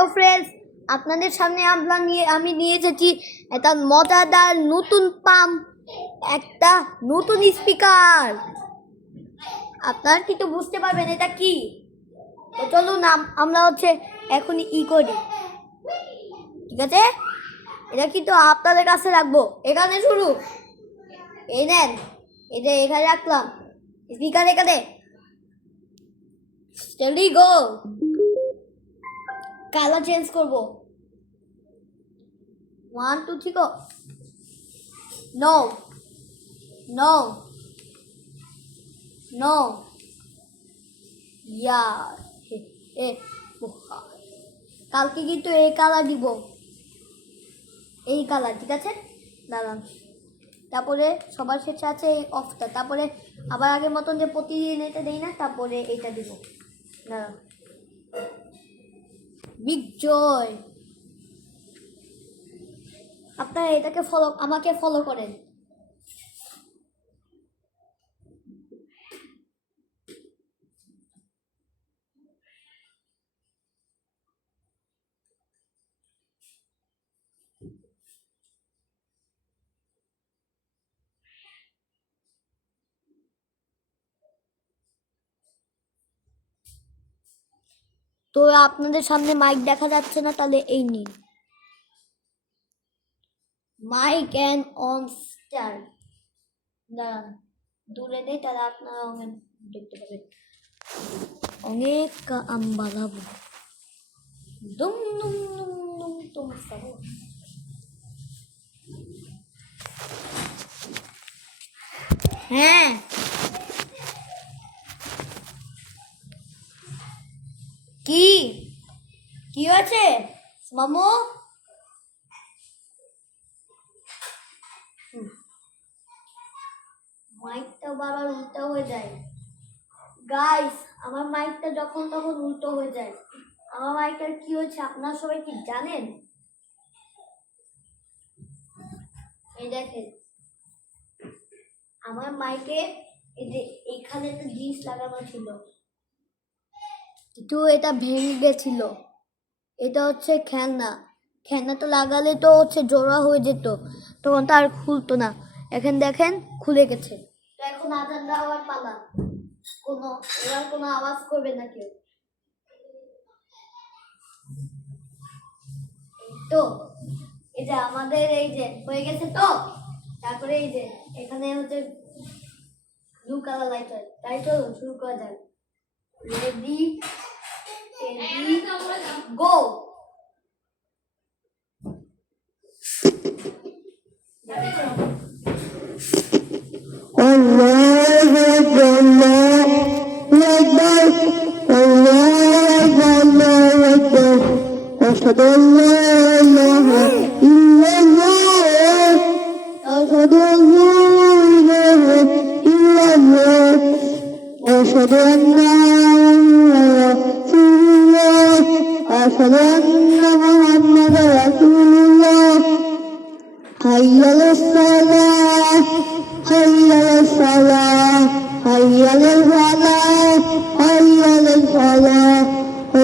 Hello friends, আপনাদের সামনে আমি নিয়ে এসেছি একটা মজাদার নতুন পাম্প, একটা নতুন স্পিকার। আপনারা কিন্তু বুঝতে পারবেন এটা কি। তো চলুন আমরা এখনই করি, ঠিক আছে? এটা কিন্তু আপনাদের কাছে রাখবো। এখানে শুরু, এই নেন, এটা এখানে রাখলাম স্পিকার, এখানে স্টেডি গো। কালার চেঞ্জ করবো, 1 2 3 go. No, no, no. কালকে কিন্তু এই কালার দিব, এই কালার, ঠিক আছে? দাঁড়ান, তারপরে সবার শেষে আছে এই অফটা, তারপরে আবার আগের মতন যে প্রতিদিন এটা দেই না, তারপরে এইটা দিব। দাঁড়ান, বিগ জয়। আপনারা এটাকে আমাকে ফলো করেন। তো আপনাদের সামনে মাইক দেখা যাচ্ছে না, তাহলে এই নিন মাইক অ্যান্ড অন স্টার। দাঁড়ান, দূরে নেই, তাহলে আপনারা অনেক দেখতে পাবেন। অনেক আম্বালাবু দুম দুম দুম দুম তুম সাবো। হ্যাঁ, কি কি হয়েছে মামু? মাইকটা বারবার উল্টো হয়ে যায় গাইস। আমার মাইকটা যখন তখন উল্টো হয়ে যায়। আমার মাইকটার কি হয়েছে আপনারা সবাই কি জানেন? এই দেখেন, আমার মাইকে এই যে এখানে একটা জিনিস লাগানো ছিল, কিন্তু এটা ভেঙে গেছিল। এটা খেলনাটা লাগালে তো জোড়া হয়ে যেত, তখন তো আর খুলতো না। এখন দেখেন খুলে গেছে। তো এখন আজান দেওয়ার পালা। এবার কোনো আওয়াজ করবে না কেউ। তো এই যে আমাদের এই যে হয়ে গেছে। তো তারপরে এই যে এখানে ব্লু কালার লাইট হয়, তাই চলো শুরু করা যাক। Ready go. حي على الصلاة حي على الصلاة حي على الفلاح حي على الفلاح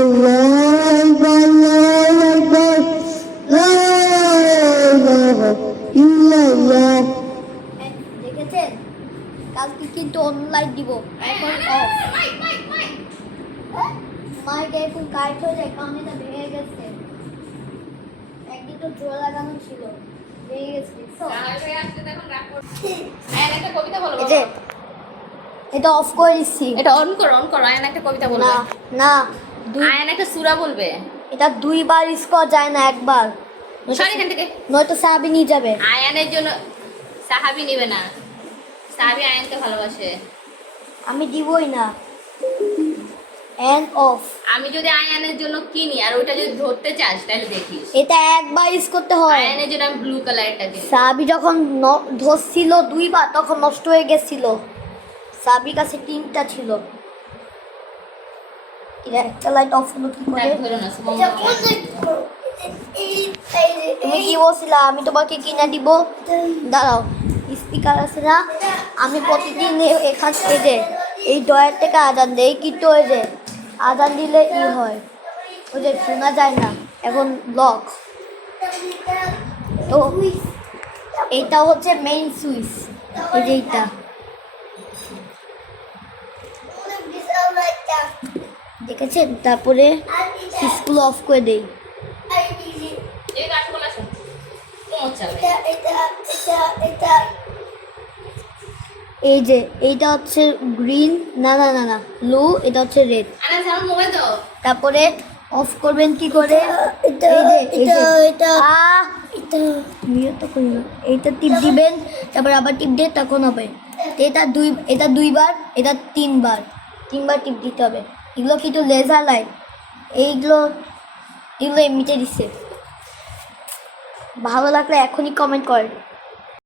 الله أكبر الله أكبر لا إله إلا الله। দেখেছেন, কালকে কিন্তু অনলাইন দিব। এখন অফ মাইক এখন কাট হয়ে যায়, কারণ এটা ভেঙে গেছে। একদিন তো জোড়া লাগানো ছিল, এটা অফ করে দিচ্ছি। এটা অন করো আয়ন একটা কবিতা বলবে। না, আয়ন একটা সূরা বলবে। এটা দুইবার স্কোর যায় না, একবার। সরি, এখান থেকে নয়তো সাহাবী নিয়ে যাবে। আয়ানের জন্য সাহাবী নেবে না, সাহাবী আয়ানকে ভালোবাসে। আমি দিবই না। End of. আমি যদি আয়ানের জন্য কিনি আর ওটা যদি ধরতে চাস তাহলে দেখিস, এটা একবার ইউজ করতে হয়। আয়ানের জন্য আমি ব্লু কালারটা কিনি। সাহাবী যখন ধরছিল দুইবার, তখন নষ্ট হয়ে গেছিল। সাহাবীর কাছে 3টা ছিল। এটা একটা লাইট অফ হলো কি করে? তুমি কি বলছিলা আমি তোমাকে কিনে দিব? দাঁড়াও, স্পিকার আছে না, আমি প্রতিদিন এখান থেকে এই ডয়ার থেকে আজান দেই, কিন্তু ওই যে আজান দিলে হয়, ওই যে শোনা যায় না। এখন লক। তো এইটা হচ্ছে মেইন সুইচ, এই যে এইটা দেখেছেন। তারপরে সুইচগুলো অফ করে দেই। এই কাঠগুলো আছে কোমর চাবে এই যে এইটা হচ্ছে গ্রিন, না না না না ব্লু, এটা হচ্ছে রেড। আরে আমার মোবাইল দাও। তারপরে অফ করবেন কি করে, এই যে এইটা টিপ দিবেন, তারপর আবার টিপ দিয়ে তখন হবে। তো এটা দুইবার, এটা তিনবার টিপ দিতে হবে। এগুলো কিন্তু লেজার লাইট, এগুলো এমনিতে দিচ্ছে। ভালো লাগলে এখনই কমেন্ট করেন।